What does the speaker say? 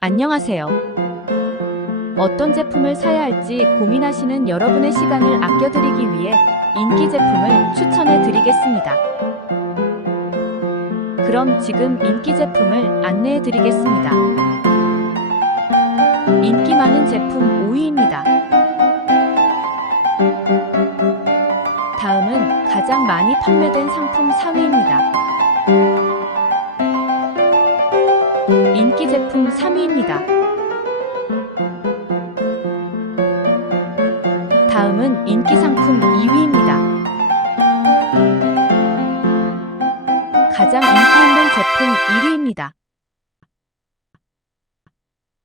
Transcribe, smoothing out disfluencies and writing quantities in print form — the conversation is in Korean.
안녕하세요. 어떤 제품을 사야 할지 고민하시는 여러분의 시간을 아껴드리기 위해 인기 제품을 추천해 드리겠습니다. 그럼 지금 인기 제품을 안내해 드리겠습니다. 인기 많은 제품 5위입니다. 다음은 가장 많이 판매된 상품 4위입니다. 인기 제품 3위입니다. 다음은 인기 상품 2위입니다. 가장 인기 있는 제품 1위입니다.